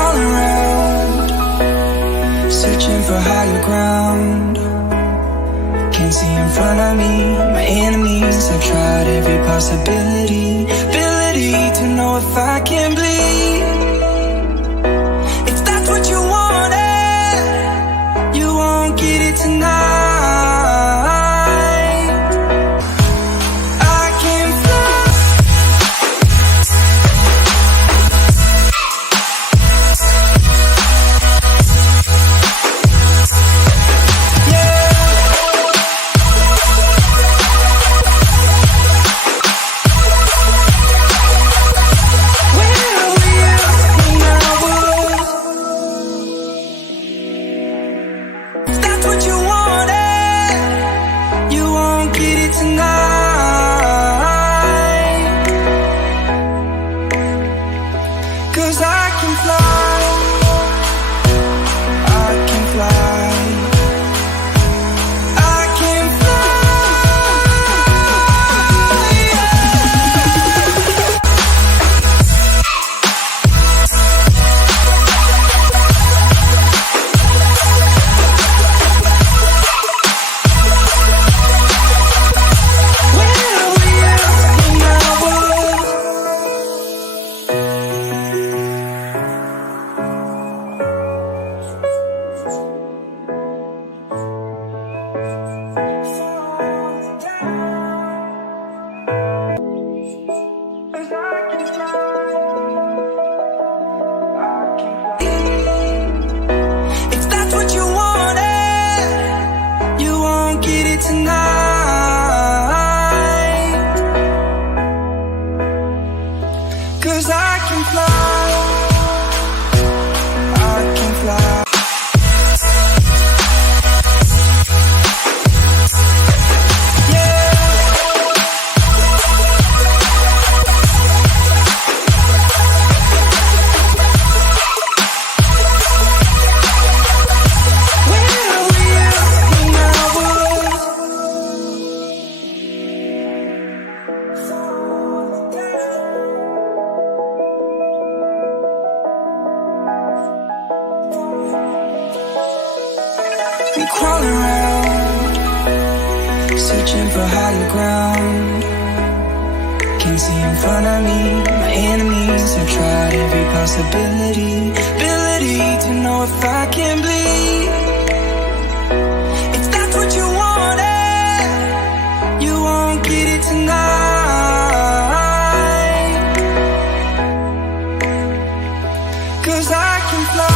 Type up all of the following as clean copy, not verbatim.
crawling around, searching for higher ground. Can't see in front of me, my enemies. I've tried every possibility, ability to know if I can bleed. If that's what you wanted, you won't get it tonight. Crawling around, searching for higher ground. Can't see in front of me, my enemies. I've tried every possibility, ability to know if I can bleed. If that's what you wanted, you won't get it tonight. 'Cause I can fly.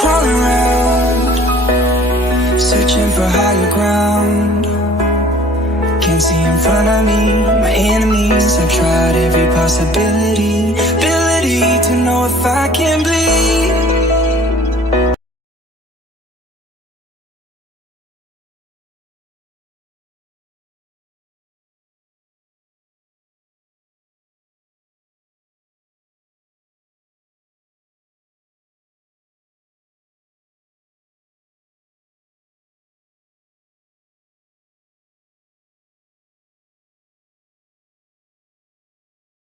Crawling around, searching for higher ground. Can't see in front of me, my enemies. I've tried every possibility, ability to know if I can bleed.